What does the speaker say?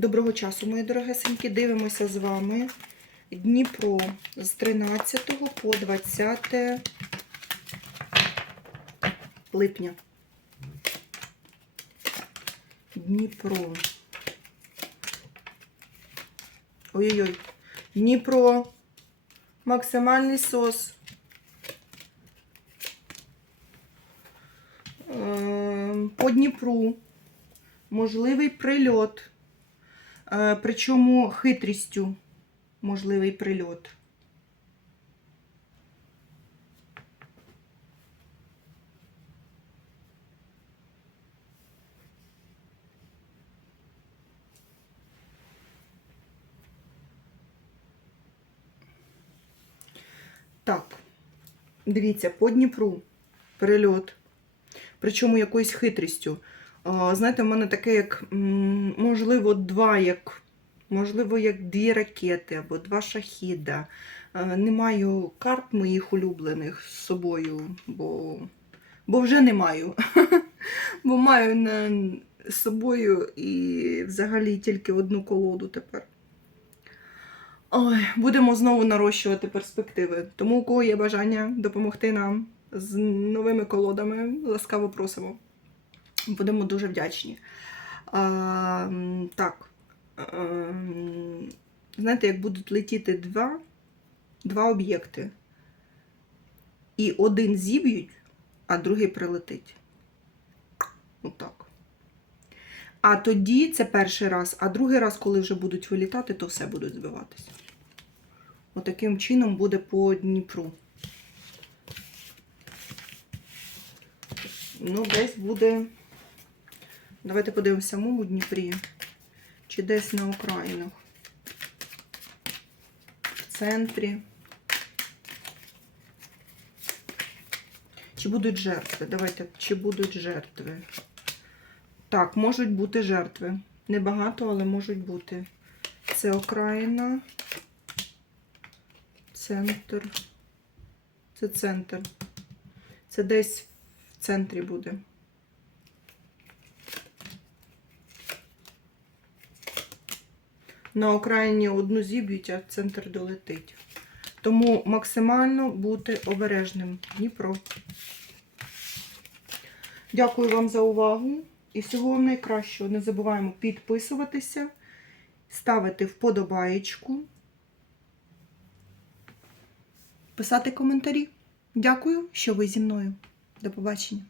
Доброго часу, мої дорогесенькі. Дивимося з вами Дніпро з 13 по 20 липня. Дніпро. Ой-ой-ой. Дніпро. Максимальний сос. Е, По Дніпру. Можливий прильот. Е, Причому хитрістю можливий прильот. Так, дивіться, по Дніпру прильот. Причому якоюсь хитрістю. Знаєте, в мене таке, як, можливо, два, як, можливо, як дві ракети або два шахіда. Е, Не маю карт моїх улюблених з собою, бо, бо вже не маю. Бо маю на, з собою і взагалі тільки одну колоду тепер. Ой, будемо знову нарощувати перспективи. Тому, у кого є бажання допомогти нам з новими колодами, ласкаво просимо. Будемо дуже вдячні. А, так. ем, Знаєте, як будуть летіти два, два об'єкти, і один зіб'ють, а другий прилетить. Отак. А тоді це перший раз, а другий раз, коли вже будуть вилітати, то все будуть збиватися. Отаким чином буде по Дніпру. Ну, десь буде. Давайте подивимося в самому Дніпрі. Чи десь на окраїнах. В центрі. Чи будуть жертви? Давайте, чи будуть жертви? Так, можуть бути жертви. Небагато, але можуть бути. Це окраїна. Центр. Це центр. Це десь в центрі буде. На окраїні одну зіб'ють, а центр долетить. Тому максимально бути обережним. Дніпро. Дякую вам за увагу. І всього вам найкращого. Не забуваємо підписуватися, ставити вподобаєчку, писати коментарі. Дякую, що ви зі мною. До побачення.